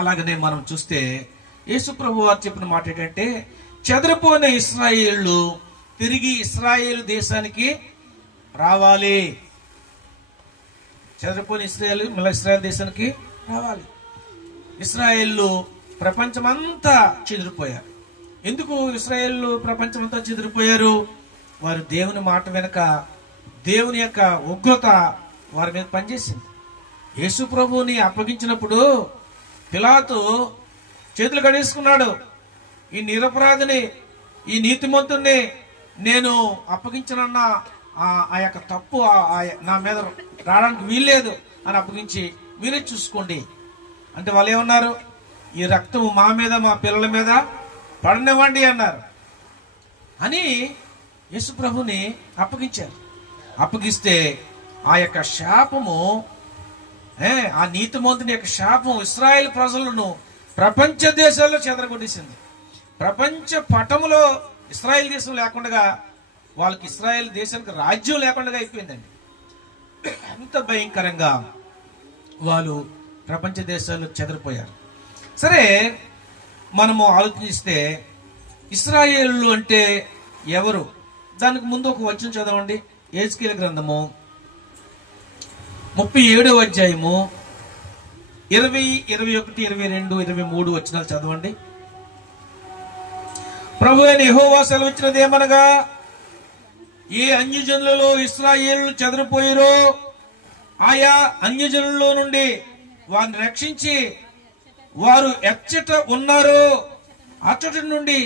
అలాగనే మనం చూస్తే యేసు ప్రభు వారు చెప్పిన మాట ఏంటంటే, చెదరిపోయిన ఇశ్రాయేళ్లు తిరిగి ఇశ్రాయేలు దేశానికి రావాలి. చెదరిపోయిన ఇశ్రాయేలు మళ్ళీ ఇశ్రాయేల్ దేశానికి రావాలి. ఇశ్రాయేళ్లు ప్రపంచమంతా చెదిరిపోయారు. ఎందుకు ఇశ్రాయేళ్లు ప్రపంచమంతా చెదిరిపోయారు? వారు దేవుని మాట వెనక దేవుని యొక్క ఉగ్రత వారి మీద పనిచేసింది. యేసు ప్రభువుని అప్పగించినప్పుడు పిలాతు చేతులు కడేసుకున్నాడు. ఈ నిరపరాధిని, ఈ నీతిమంతుణ్ణి నేను అప్పగించనన్న ఆ యొక్క తప్పు నా మీద రావడానికి వీల్లేదు అని అప్పగించి మీరే చూసుకోండి అంటే వాళ్ళు ఏమన్నారు? ఈ రక్తం మా మీద మా పిల్లల మీద పడనివ్వండి అన్నారు. అని యేసు ప్రభుని అప్పగించారు. అప్పగిస్తే ఆ యొక్క శాపము, ఆ నీతిమంతుని యొక్క శాపం ఇశ్రాయేల్ ప్రజలను ప్రపంచ దేశాల్లో చెదరగొట్టేసింది. ప్రపంచ పటములో ఇశ్రాయేల్ దేశం లేకుండా, వాళ్ళకి ఇశ్రాయేల్ దేశానికి రాజ్యం లేకుండా అయిపోయిందండి. ఎంత భయంకరంగా వాళ్ళు ప్రపంచ దేశాల్లో చెదరిపోయారు. సరే, మనము ఆలోచిస్తే ఇశ్రాయేలు అంటే ఎవరు? దానికి ముందు ఒక వచనం చదవండి. యెహెజ్కేలు గ్రంథము 37వ అధ్యాయము 20, 21, 22, 23 వచనాలు చదవండి. ప్రభు అయిన యెహోవా సెలవిచ్చినది ఏమనగా, ఏ అన్యజనులలో ఇశ్రాయేలు చెదరిపోయారో ఆయా అన్యజనుల్లో నుండి వారిని రక్షించి వారు ఎచ్చట ఉన్నారో అచ్చటి నుండి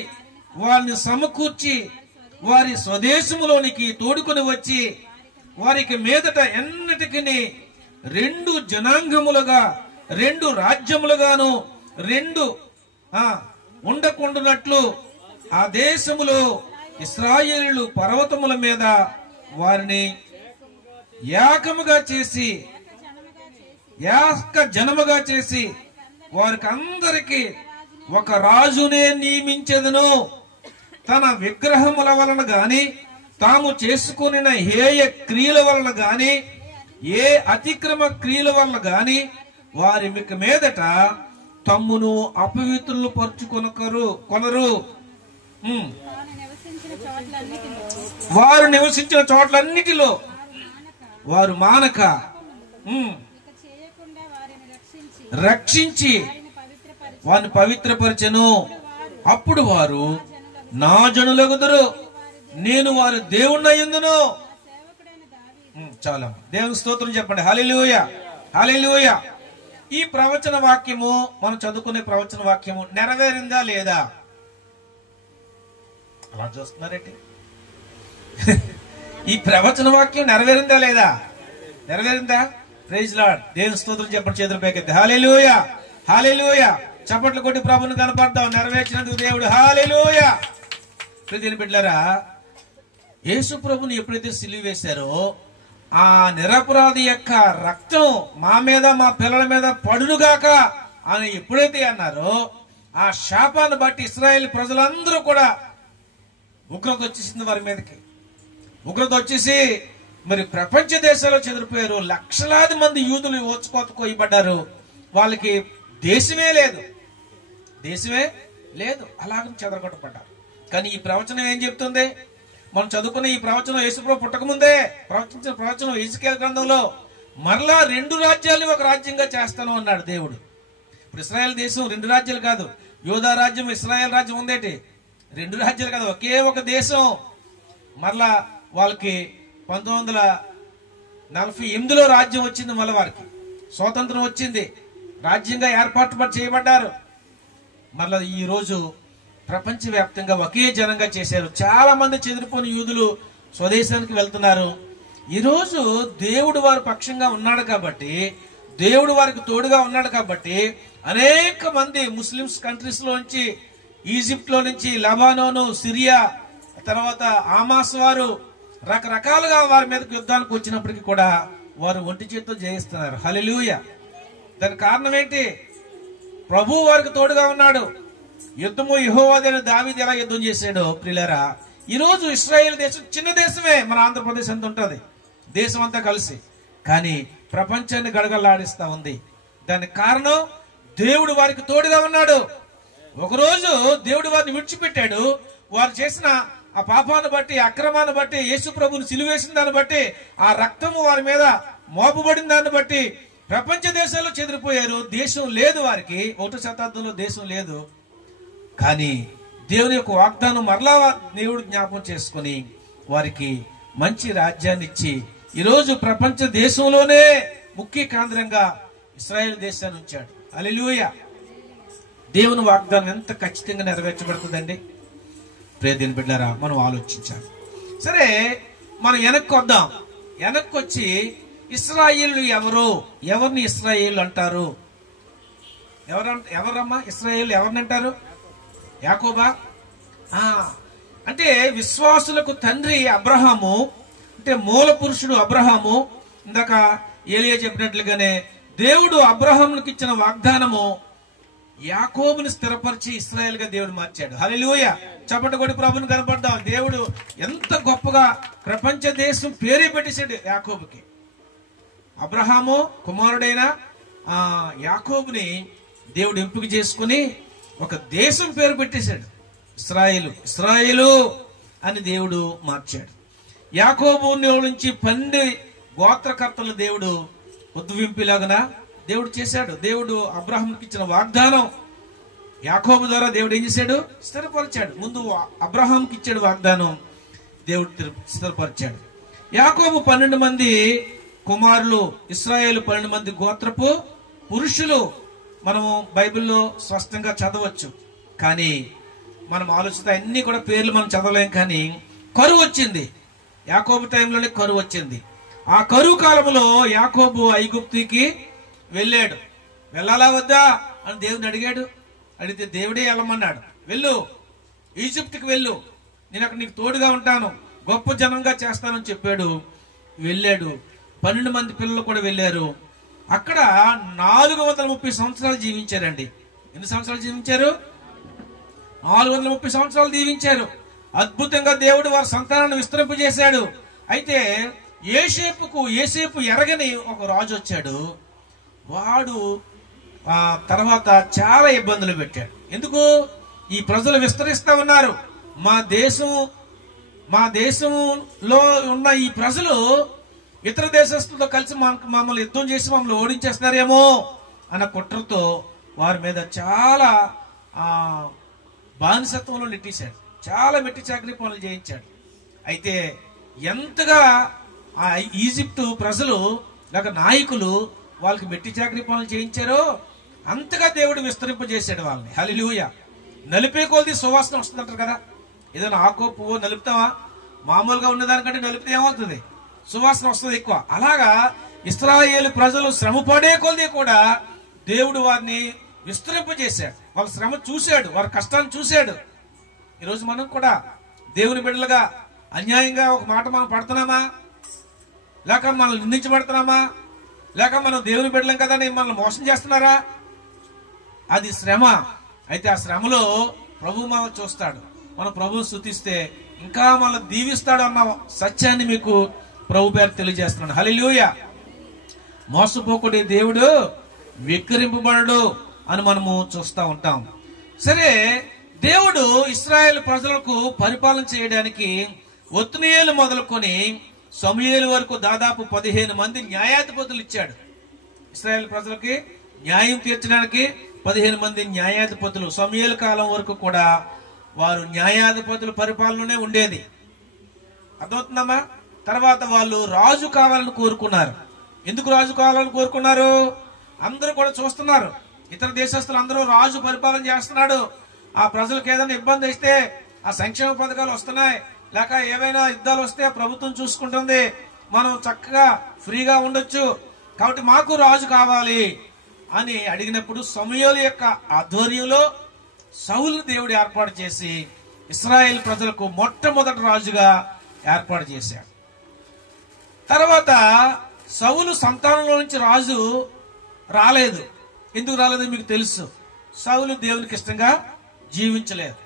వారిని సమకూర్చి వారి స్వదేశములోనికి తోడుకొని వచ్చి వారికి మీదట ఎన్నటికి 2 జనాంగములుగా 2 రాజ్యములుగాను 2 ఉండకుండానట్లు ఆ దేశములో ఇశ్రాయేలు పర్వతముల మీద వారిని ఏకముగా చేసి ఏక జనముగా చేసి వారికి అందరికి ఒక రాజునే నియమించెదను. తన విగ్రహముల వలన గాని తాము చేసుకుని హేయ క్రియల వలన గాని ఏ అతిక్రమ క్రియల వలన గాని వారి మీదట తమ్మును అపవిత్రులు కొనరు. వారు నివసించిన చోట్లన్నిటిలో వారు మానక రక్షించి వారిని పవిత్రపరచెను. అప్పుడు వారు నా జనులగుదురు, నేను వారి దేవుణ్ణయ్యుందును. చాలా దేవుని స్తోత్రం చెప్పండి. హల్లెలూయా, హల్లెలూయా. ఈ ప్రవచన వాక్యము, మనం చదువుకునే ప్రవచన వాక్యము నెరవేరిందా లేదా? అలా చూస్తున్నారేంటి? ఈ ప్రవచన వాక్యం నెరవేరిందా లేదా? నెరవేరిందా? Praise lord. దేవుని స్తోత్రం చెప్పండి. చేతులు పైకెత్తి హల్లెలూయా, హల్లెలూయా. చప్పట్లు కొట్టి ప్రభువుని కనపడతాం. నెరవేర్చినందుకు దేవుడు హల్లెలూయా. ప్రియమైన బిడ్డలారా, యేసు ప్రభుని ఎప్పుడైతే సిలువ వేశారో ఆ నిరపరాధి యొక్క రక్తం మా మీద మా పిల్లల మీద పడునుగాక అని ఎప్పుడైతే అన్నారో ఆ శాపాన్ని బట్టి ఇశ్రాయేల్ ప్రజలందరూ కూడా ఉగ్రత వచ్చేసింది వారి మీదకి. ఉగ్రత వచ్చేసి మరి ప్రపంచ దేశాల్లో చెదిరిపోయారు. లక్షలాది మంది యూదులు ఓచుకోత కోయబడ్డారు. వాళ్ళకి దేశమే లేదు, దేశమే లేదు. అలాగని చెదరగొట్టబడ్డారు. కానీ ఈ ప్రవచనం ఏం చెప్తుంది? మనం చదువుకున్న ఈ ప్రవచనం యేసుప్రభు పుట్టకముందే ప్రవచించిన ప్రవచనం యెహెజ్కేలు గ్రంథంలో మరలా 2 రాజ్యాలు ఒక రాజ్యంగా చేస్తాను అన్నాడు దేవుడు. ఇప్పుడు ఇశ్రాయేల్ దేశం 2 రాజ్యాలు కాదు. యూదా రాజ్యం, ఇశ్రాయేల్ రాజ్యం ఉందేటి? 2 రాజ్యాలు కాదు, ఒకే ఒక దేశం. మరలా వాళ్ళకి 1948లో రాజ్యం వచ్చింది. మళ్ళీ వారికి స్వాతంత్రం వచ్చింది, రాజ్యంగా ఏర్పాటు చేయబడ్డారు. మరలా ఈ రోజు ప్రపంచవ్యాప్తంగా ఒకే జనంగా చేశారు. చాలా మంది చెదిరిపోయిన యూదులు స్వదేశానికి వెళ్తున్నారు. ఈరోజు దేవుడు వారి పక్షంగా ఉన్నాడు కాబట్టి, దేవుడు వారికి తోడుగా ఉన్నాడు కాబట్టి అనేక మంది ముస్లిమ్స్ కంట్రీస్ లోంచి, ఈజిప్ట్ లో నుంచి, లెబానోను, సిరియా, తర్వాత ఆమాస్ వారు రకరకాలుగా వారి మీదకి యుద్ధానికి వచ్చినప్పటికీ కూడా వారు ఒంటి చేతితో జయిస్తున్నారు. హల్లెలూయా. దానికి కారణం ఏంటి? ప్రభు వారికి తోడుగా ఉన్నాడు. యుద్ధము యెహోవాదైన దావీదు ఎలా యుద్ధం చేశాడో ప్రియులారా, ఈ రోజు ఇశ్రాయేల్ దేశం చిన్న దేశమే, మన ఆంధ్రప్రదేశ్ ఎంత ఉంటది దేశం అంతా కలిసి, కానీ ప్రపంచాన్ని గడగలాడిస్తా ఉంది. దానికి కారణం దేవుడు వారికి తోడుగా ఉన్నాడు. ఒకరోజు దేవుడు వారిని విడిచిపెట్టాడు. వారు చేసిన ఆ పాపాన్ని బట్టి, అక్రమాన్ని బట్టి, యేసు ప్రభువుని సిలువేసిన దాన్ని బట్టి, ఆ రక్తము వారి మీద మోపబడిన దాన్ని బట్టి ప్రపంచ దేశాల్లో చెదిరిపోయారు. దేశం లేదు వారికి. 1వ శతాబ్దంలో దేశం లేదు. కానీ దేవుని యొక్క వాగ్దానం మరలా దేవుడు జ్ఞాపకం చేసుకుని వారికి మంచి రాజ్యాన్ని ఇచ్చి ఈరోజు ప్రపంచ దేశంలోనే ముఖ్య కేంద్రంగా ఇశ్రాయేలు దేశాన్ని ఉంచాడు. హల్లెలూయా. దేవుని వాగ్దానం ఎంత ఖచ్చితంగా నెరవేర్చబడుతుందండి. ప్రియదేవుని బిడ్డలారా, మనం ఆలోచించాలి. సరే, మనం వెనక్కి వద్దాం. వెనక్కి వచ్చి ఇశ్రాయేలు ఎవరు? ఎవరిని ఇశ్రాయేలు అంటారు? ఎవరమ్మా ఇశ్రాయేలు? ఎవరిని అంటారు? యాకోబా? అంటే విశ్వాసులకు తండ్రి అబ్రహాము, అంటే మూల పురుషుడు అబ్రహాము. ఇందాక ఏలియా చెప్పినట్లుగానే దేవుడు అబ్రహామునికి ఇచ్చిన వాగ్దానము యాకోబుని స్థిరపరిచి ఇశ్రాయేల్ గా దేవుడు మార్చాడు. హల్లెలూయా. చప్పటి కొట్టి ప్రభుని కనపడదాం. దేవుడు ఎంత గొప్పగా ప్రపంచ దేశం పేరే పెట్టేశాడు యాకోబుకి. అబ్రహాము కుమారుడైన యాకోబుని దేవుడు ఎంపిక చేసుకుని ఒక దేశం పేరు పెట్టేశాడు. ఇశ్రాయేలు అని దేవుడు మార్చాడు. యాకోబు నుంచి 12 గోత్రకర్తలు దేవుడు ఉద్వింపిలాగా దేవుడు చేశాడు. దేవుడు అబ్రహాంకి ఇచ్చిన వాగ్దానం యాకోబు ద్వారా దేవుడు ఏం చేశాడు? స్థిరపరిచాడు. ముందు అబ్రహాంకి ఇచ్చాడు వాగ్దానం, దేవుడు స్థిరపరిచాడు. యాకోబు 12 మంది కుమారులు, ఇశ్రాయేలు 12 మంది గోత్రపు పురుషులు. మనము బైబిల్లో స్పష్టంగా చదవచ్చు. కానీ మనం ఆలోచిస్తే అన్ని కూడా పేర్లు మనం చదవలేం. కానీ కరువు వచ్చింది. యాకోబు టైంలోనే కరువు వచ్చింది. ఆ కరువు కాలంలో యాకోబు ఐగుప్తుకి వెళ్ళాడు. వెళ్ళాలా వద్దా అని దేవుని అడిగాడు. అడిగితే దేవుడే వెళ్ళమన్నాడు. వెళ్ళు, ఈజిప్ట్కి వెళ్ళు, నేను అక్కడ నీకు తోడుగా ఉంటాను, గొప్ప జనంగా చేస్తానని చెప్పాడు. వెళ్ళాడు. 12 మంది పిల్లలు కూడా వెళ్ళారు. అక్కడ 430 సంవత్సరాలు జీవించారండి. ఎన్ని సంవత్సరాలు జీవించారు? 430 సంవత్సరాలు జీవించారు. అద్భుతంగా దేవుడు వారి సంతానాన్ని విస్తరింపజేశాడు. అయితే యేసేపు ఎరగని ఒక రాజు వచ్చాడు. వాడు తర్వాత చాలా ఇబ్బందులు పెట్టాడు. ఎందుకు? ఈ ప్రజలు విస్తరిస్తా ఉన్నారు. మా దేశంలో ఉన్న ఈ ప్రజలు ఇతర దేశస్తులతో కలిసి మమ్మల్ని యుద్ధం చేసి మమ్మల్ని ఓడించేస్తారేమో అన్న కుట్రతో వారి మీద చాలా బానిసత్వంలో నెట్టేశాడు. చాలా మెట్టి చాకరీ పనులు చేయించాడు. అయితే ఎంతగా ఆ ఈజిప్టు ప్రజలు లేక నాయకులు వాళ్ళకి మెట్టి చాకరీ పనులు చేయించారో అంతగా దేవుడు విస్తరింపజేశాడు వాళ్ళని. హల్లెలూయా. నలిపే కొలది సువాసన వస్తుందంటారు కదా. ఏదైనా ఆకో పువ్వు నలుపుతావా? మామూలుగా ఉన్నదానికంటే నలిపితే ఏమవుతుంది? సువాసన వస్తుంది ఎక్కువ. అలాగా ఇశ్రాయేలు ప్రజలు శ్రమ పడే కొలది కూడా దేవుడు వారిని విస్తరింపజేశాడు. వాళ్ళ శ్రమ చూశాడు, వారి కష్టాన్ని చూశాడు. ఈరోజు మనం కూడా దేవుని బిడ్డలుగా అన్యాయంగా ఒక మాట మనం పడుతున్నామా? లేక మనల్ని నిందించబడుతున్నామా? లేక మనం దేవుని బిడ్డలం కదా మనల్ని మోసం చేస్తున్నారా? అది శ్రమ. అయితే ఆ శ్రమలో ప్రభు మనం చూస్తాడు. మనం ప్రభువుని స్తుతిస్తే ఇంకా మనల్ని దీవిస్తాడు అన్న సత్యాన్ని మీకు ప్రభు పేరు తెలియజేస్తున్నాడు. హల్లెలూయా. మోసపోకుడే దేవుడు విక్రింపబడడు అని మనము చూస్తూ ఉంటాం. సరే, దేవుడు ఇశ్రాయేలు ప్రజలకు పరిపాలన చేయడానికి ఒత్నియేలు మొదలుకొని సమూయేలు వరకు దాదాపు 15 మంది న్యాయాధిపతులు ఇచ్చాడు. ఇశ్రాయేలు ప్రజలకి న్యాయం తీర్చడానికి 15 మంది న్యాయాధిపతులు. సమూయేలు కాలం వరకు కూడా వారు న్యాయాధిపతుల పరిపాలననే ఉండేది. అర్థమవుతుందమ్మా? తర్వాత వాళ్ళు రాజు కావాలని కోరుకున్నారు. ఎందుకు రాజు కావాలని కోరుకున్నారు? అందరూ కూడా చూస్తున్నారు, ఇతర దేశస్తులు అందరూ రాజు పరిపాలన చేస్తున్నాడు. ఆ ప్రజలకు ఏదైనా ఇబ్బంది వస్తే ఆ సంక్షేమ పథకాలు వస్తున్నాయి, లేక ఏవైనా యుద్ధాలు వస్తే ప్రభుత్వం చూసుకుంటుంది, మనం చక్కగా ఫ్రీగా ఉండొచ్చు, కాబట్టి మాకు రాజు కావాలి అని అడిగినప్పుడు సమూయేలు యొక్క ఆధ్వర్యంలో సౌలు దేవుడు ఏర్పాటు చేసి ఇశ్రాయేల్ ప్రజలకు మొట్టమొదటి రాజుగా ఏర్పాటు చేశాడు. తర్వాత సౌలు సంతానంలో నుంచి రాజు రాలేదు. ఎందుకు రాలేదు మీకు తెలుసు. సౌలు దేవునికి ఇష్టంగా జీవించలేదు.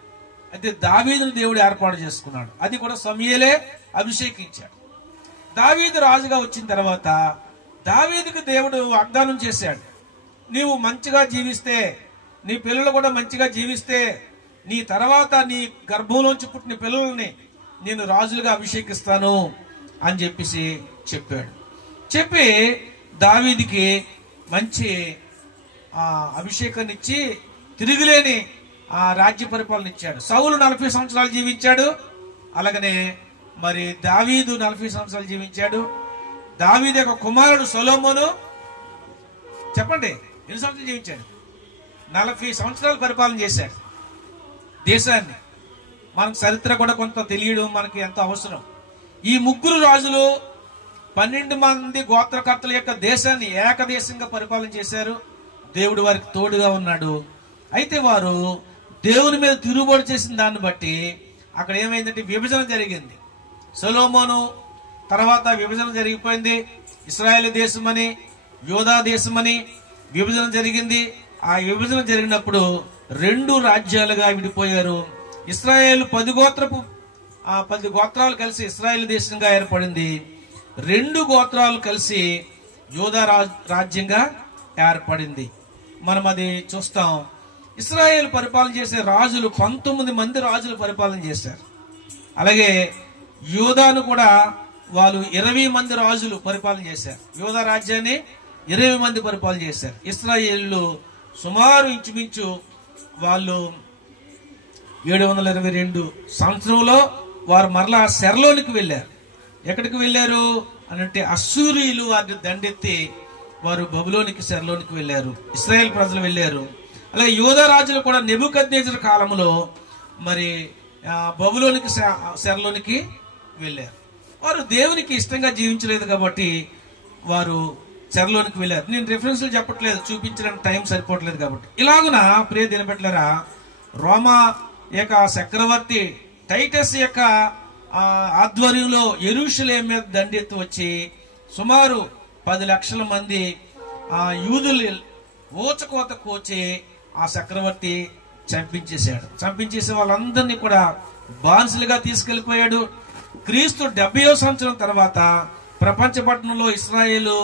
అయితే దావీదును దేవుడు ఏర్పాటు చేసుకున్నాడు. అది కూడా సమూయేలే అభిషేకించాడు. దావీదు రాజుగా వచ్చిన తర్వాత దావీదుకు దేవుడు వాగ్దానం చేశాడు, నీవు మంచిగా జీవిస్తే, నీ పిల్లలు కూడా మంచిగా జీవిస్తే, నీ తర్వాత నీ గర్భంలోంచి పుట్టిన పిల్లల్ని నేను రాజులుగా అభిషేకిస్తాను అని చెప్పేసి చెప్పాడు. చెప్పి దావీదుకి మంచి అభిషేకాన్ని ఇచ్చి తిరుగులేని రాజ్య పరిపాలన ఇచ్చాడు. సౌలు 40 సంవత్సరాలు జీవించాడు. అలాగనే మరి దావీదు 40 సంవత్సరాలు జీవించాడు. దావీదు యొక్క కుమారుడు సొలొమోను చెప్పండి ఎన్ని సంవత్సరాలు జీవించాడు? 40 సంవత్సరాలు పరిపాలన చేశాడు దేశాన్ని. మనకు చరిత్ర కూడా కొంత తెలియడం మనకి ఎంతో అవసరం. ఈ ముగ్గురు రాజులు 12 మంది గోత్రకర్తల యొక్క దేశాన్ని ఏకదేశంగా పరిపాలన చేశారు. దేవుడు వారికి తోడుగా ఉన్నాడు. అయితే వారు దేవుని మీద తిరుగుబాటు చేసిన దాన్ని బట్టి అక్కడ ఏమైందంటే విభజన జరిగింది. సొలొమోను తర్వాత విభజన జరిగిపోయింది. ఇశ్రాయేలు దేశమని, యోధా దేశమని విభజన జరిగింది. ఆ విభజన జరిగినప్పుడు 2 రాజ్యాలుగా విడిపోయారు. ఇశ్రాయేలు 10 గోత్రాలు కలిసి ఇశ్రాయేలు దేశంగా ఏర్పడింది. 2 గోత్రాలు కలిసి యోధా రాజ్యంగా ఏర్పడింది. మనం అది చూస్తాం. ఇశ్రాయేలు పరిపాలన చేసే రాజులు 19 మంది రాజులు పరిపాలన చేశారు. అలాగే యోధాను కూడా వాళ్ళు 20 మంది రాజులు పరిపాలన చేశారు. యోధా రాజ్యాన్ని 20 మంది పరిపాలన చేశారు. ఇశ్రాయేలు సుమారు ఇంచుమించు వాళ్ళు 722 సంవత్సరంలో వారు మరలా శెరలోనికి వెళ్ళారు. ఎక్కడికి వెళ్ళారు అనంటే అశ్షూరీయులు వారిని దండెత్తి వారు బబులోనికి శెరలోనికి వెళ్ళారు. ఇశ్రాయేల్ ప్రజలు వెళ్ళారు. అలాగే యోధా రాజులు కూడా నెబుకద్నెజరు కాలంలో మరి బబులోనికి శెరలోనికి వెళ్ళారు. వారు దేవునికి ఇష్టంగా జీవించలేదు కాబట్టి వారు చెరలోనికి వెళ్ళారు. నేను రిఫరెన్స్లు చెప్పట్లేదు, చూపించడానికి టైం సరిపోవట్లేదు కాబట్టి. ఇలాగున ప్రియ దినపెట్లరా, రోమా యొక్క చక్రవర్తి టైటస్ యొక్క ఆధ్వర్యంలో యెరూషలేము మీద దండెత్తి వచ్చి సుమారు 10 లక్షల మంది యూదులు ఊచకోత కోచి ఆ చక్రవర్తి చంపించేశాడు. చంపించేసే వాళ్ళందరినీ కూడా బానిసలుగా తీసుకెళ్లిపోయాడు. క్రీస్తు 70వ సంవత్సరం తర్వాత ప్రపంచ పట్టణంలో ఇశ్రాయేలు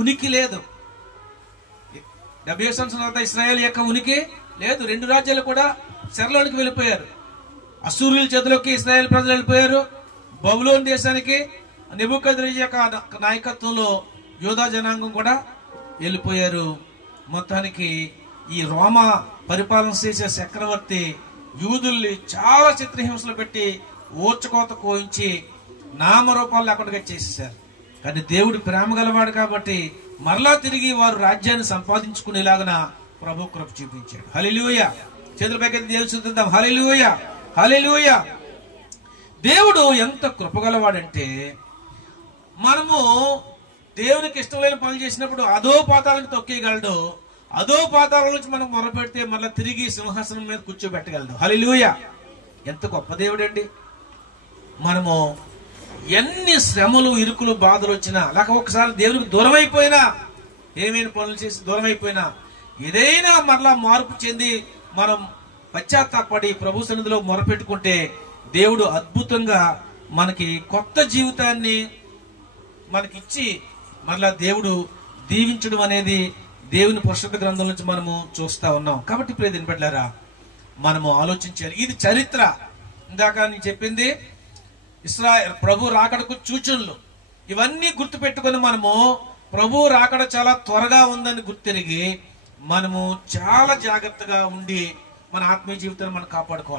ఉనికి లేదు. 70వ సంవత్సరం తర్వాత ఇశ్రాయేల్ యొక్క ఉనికి లేదు. 2 రాజ్యాలు కూడా చెరలోనికి వెళ్ళిపోయారు. అశ్షూరీయుల చేతిలోకి ఇశ్రాయేల్ ప్రజలు వెళ్ళిపోయారు. బబులోను దేశానికి నెబుకద్నెజరు యొక్క నాయకత్వంలో యోధా జనాంగం కూడా వెళ్ళిపోయారు. మొత్తానికి ఈ రోమా పరిపాలన చేసే చక్రవర్తి యూదుల్ని చాలా చిత్రహింసలు పెట్టి ఊచకోత కోయించి నామరూపాలు లేకుండా చేసేశారు. కానీ దేవుడు ప్రేమ గలవాడు కాబట్టి మరలా తిరిగి వారు రాజ్యాన్ని సంపాదించుకునేలాగా ప్రభు కృప చూపించాడు. హల్లెలూయా. చేతులపైకి దేవుని స్తుతిద్దాం. హల్లెలూయా, హల్లెలూయా. దేవుడు ఎంత కృపగలవాడంటే మనము దేవునికి ఇష్టం లేని పనులు చేసినప్పుడు అదో పాతాలను తొక్కేయగలడు. అదో పాతాల నుంచి మనం మొరపెడితే మళ్ళీ తిరిగి సింహాసనం మీద కూర్చోబెట్టగలడు. హల్లెలూయా. ఎంత గొప్ప దేవుడండి. మనము ఎన్ని శ్రమలు, ఇరుకులు, బాధలు వచ్చినా, లేక ఒకసారి దేవునికి దూరం అయిపోయినా, ఏమైనా పనులు చేసి దూరం అయిపోయినా, ఏదైనా మరలా మార్పు చెంది మనం పశ్చాత్తాపడి ప్రభు సన్నిధిలో మొరపెట్టుకుంటే దేవుడు అద్భుతంగా మనకి కొత్త జీవితాన్ని మనకిచ్చి మరలా దేవుడు దీవించడం అనేది దేవుని పరిశుద్ధ గ్రంథం నుంచి మనము చూస్తా ఉన్నాం. కాబట్టి ప్రియ దినపెట్టారా, మనము ఆలోచించాలి. ఇది చరిత్ర. ఇందాక నేను చెప్పింది ఇశ్రాయేలు ప్రభు రాకడకు సూచనలు. ఇవన్నీ గుర్తు పెట్టుకుని మనము ప్రభు రాకడ చాలా త్వరగా ఉందని గుర్తిరిగి మనము చాలా జాగ్రత్తగా ఉండి మన ఆత్మీయ జీవితాన్ని మనం కాపాడుకోవాలి.